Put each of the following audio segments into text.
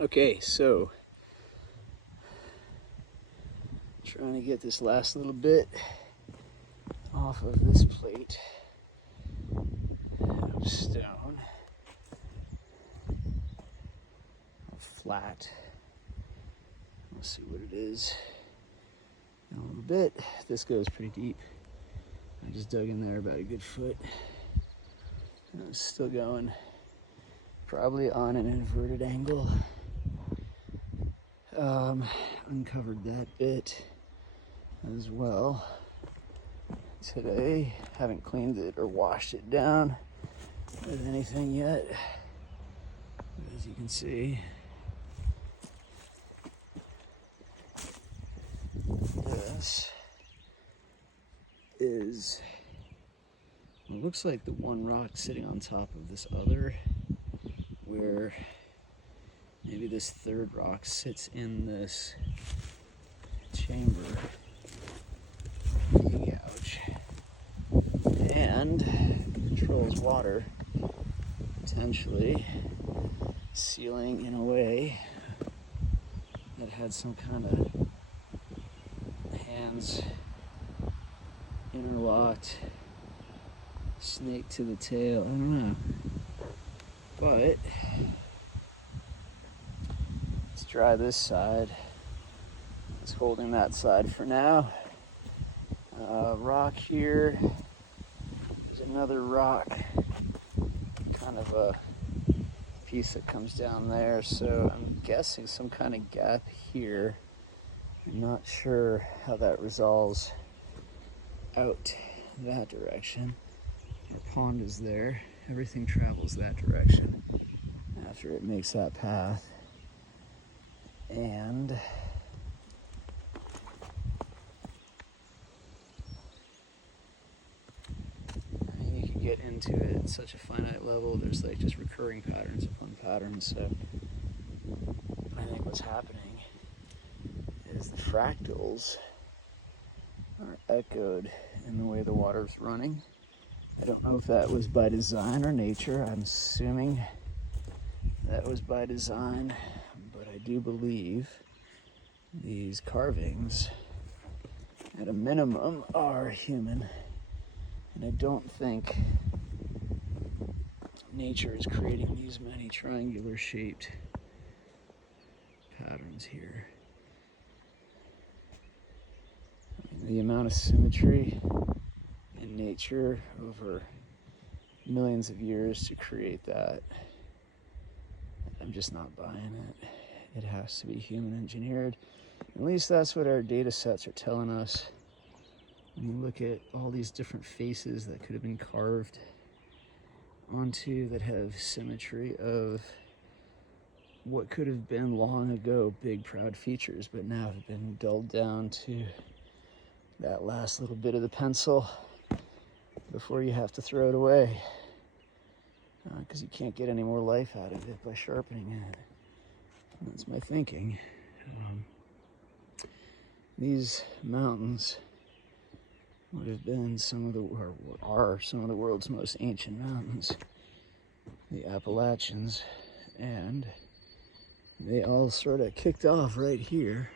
Okay, so trying to get this last little bit off of this plate of stone, flat. Let's see what it is in a little bit. This goes pretty deep. I just dug in there about a good foot. And it's still going, probably on an inverted angle. Uncovered that bit as well today. Haven't cleaned it or washed it down with anything yet. But as you can see, this is, it looks like the one rock sitting on top of this other, where maybe this third rock sits in this chamber gouge and controls water, potentially sealing in a way that had some kind of hands interlocked, snake to the tail. I don't know, but let's try this side. It's holding that side for now. Rock here. There's another rock, kind of a piece that comes down there. So I'm guessing some kind of gap here. I'm not sure how that resolves out that direction. Our pond is there. Everything travels that direction after it makes that path. And you can get into it at such a finite level. There's like just recurring patterns upon patterns. So I think what's happening is the fractals are echoed in the way the water's running. I don't know if that was by design or nature. I'm assuming that was by design, but I do believe these carvings, at a minimum, are human. And I don't think nature is creating these many triangular shaped patterns here. The amount of symmetry in nature over millions of years to create that, I'm just not buying it. It has to be human engineered. At least that's what our data sets are telling us. When you look at all these different faces that could have been carved onto, that have symmetry of what could have been long ago big proud features, but now have been dulled down to that last little bit of the pencil before you have to throw it away, because you can't get any more life out of it by sharpening it. And that's my thinking. These mountains would have been some of the, or are some of the world's most ancient mountains, the Appalachians, and they all sort of kicked off right here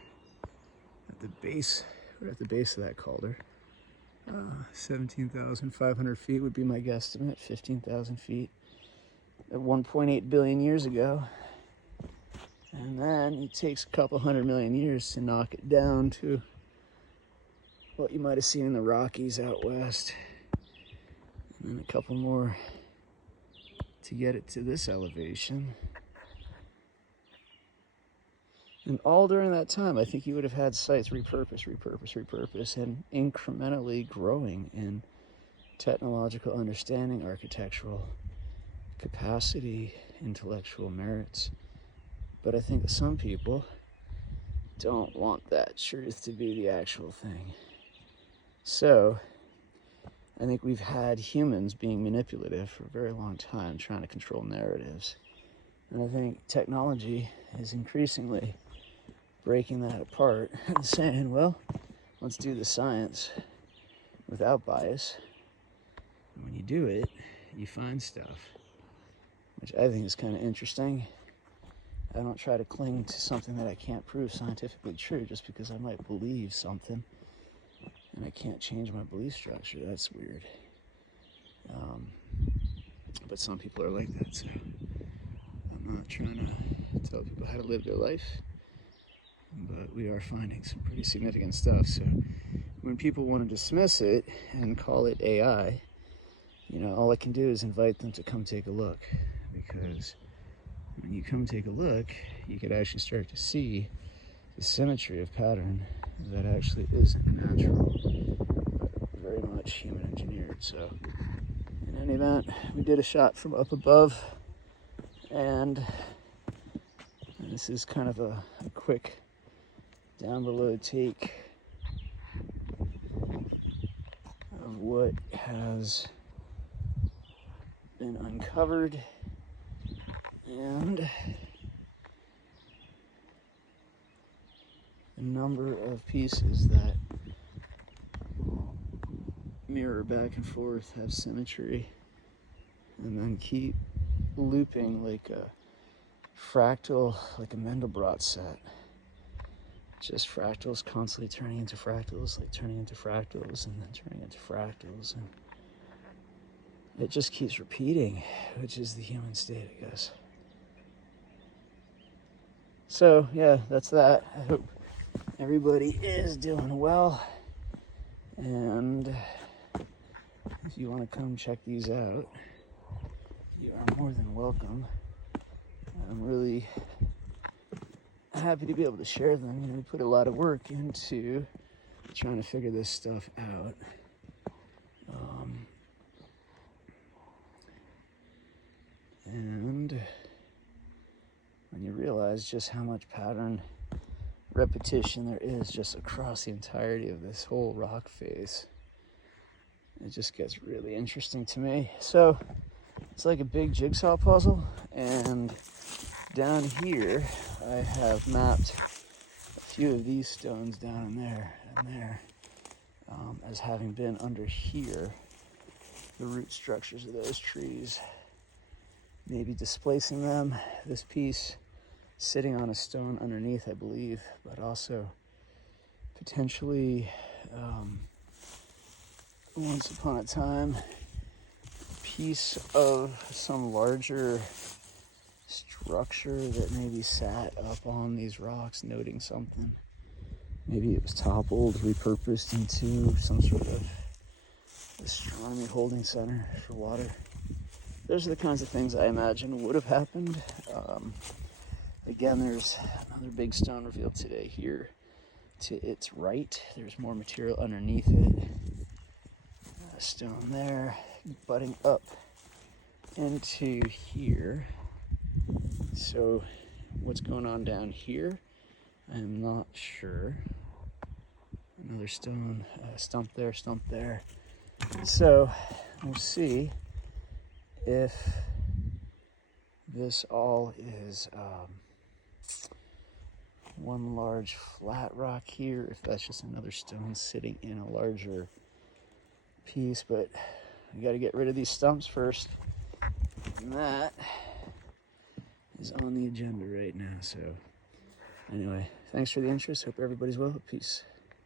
at the base. We're at the base of that calder. 17,500 feet would be my guesstimate, 15,000 feet at 1.8 billion years ago. And then it takes a couple 100 million years to knock it down to what you might have seen in the Rockies out west. And then a couple more to get it to this elevation. And all during that time, I think you would have had sites repurpose, and incrementally growing in technological understanding, architectural capacity, intellectual merits. But I think that some people don't want that truth to be the actual thing. So I think we've had humans being manipulative for a very long time, trying to control narratives. And I think technology is increasingly breaking that apart and saying, well, let's do the science without bias. And when you do it, you find stuff, which I think is kind of interesting. I don't try to cling to something that I can't prove scientifically true just because I might believe something and I can't change my belief structure. That's weird. But some people are like that, so I'm not trying to tell people how to live their life, but we are finding some pretty significant stuff. So when people want to dismiss it and call it AI, you know, all I can do is invite them to come take a look, because when you come take a look, you could actually start to see the symmetry of pattern that actually isn't natural, but very much human engineered. So in any event, we did a shot from up above, and this is kind of a quick down below take of what has been uncovered, and a number of pieces that mirror back and forth, have symmetry, and then keep looping like a fractal, like a Mandelbrot set. Just fractals constantly turning into fractals, like turning into fractals, and then turning into fractals, and it just keeps repeating, which is the human state, I guess. So yeah, that's that. I hope everybody is doing well, and if you want to come check these out, you are more than welcome. I'm really happy to be able to share them. You know, we put a lot of work into trying to figure this stuff out. And when you realize just how much pattern repetition there is just across the entirety of this whole rock face, it just gets really interesting to me. So it's like a big jigsaw puzzle, and down here I have mapped a few of these stones down in there and there as having been under here, the root structures of those trees, maybe displacing them. This piece sitting on a stone underneath, I believe, but also potentially once upon a time piece of some larger structure that maybe sat up on these rocks noting something. Maybe it was toppled, repurposed into some sort of astronomy holding center for water. Those are the kinds of things I imagine would have happened. Again, there's another big stone revealed today here to its right. There's more material underneath it. A stone there, butting up into here. So what's going on down here, I'm not sure. Another stone, stump there, stump there. So we'll see if this all is one large flat rock here, if that's just another stone sitting in a larger piece. But we got to get rid of these stumps first, and that is on the agenda right now. So anyway, thanks for the interest. Hope everybody's well. Peace.